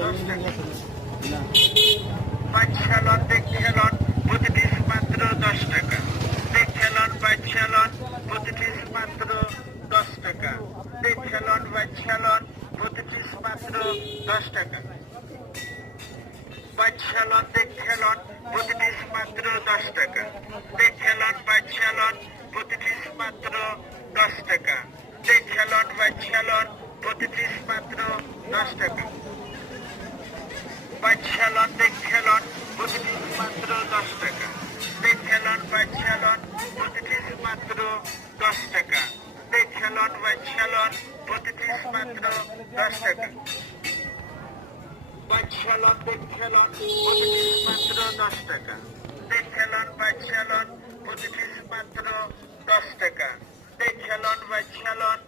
10 টাকা। বাচ্চালন দেখেলন প্রতি পিস মাত্র 10 টাকা। দেখেলন বাচ্চালন প্রতি পিস মাত্র 10 টাকা। দেখেলন বাচ্চালন প্রতি পিস মাত্র 10 টাকা। বাচ্চালন দেখেলন প্রতি পিস মাত্র 10 টাকা। দেখেলন বাচ্চালন প্রতি পিস মাত্র 10 টাকা। দেখেলন বাচ্চালন প্রতি পিস মাত্র 10 টাকা। বাচ্চালন দেখেলন প্রতি পিস মাত্র 10 টাকা। দেখেলন বাচ্চালন প্রতি পিস মাত্র 10 টাকা। দেখেলন বাচ্চালন প্রতি পিস মাত্র 10 টাকা। বাচ্চালন দেখেলন প্রতি পিস মাত্র 10 টাকা। দেখেলন বাচ্চালন প্রতি পিস মাত্র 10 টাকা। দেখেলন বাচ্চালন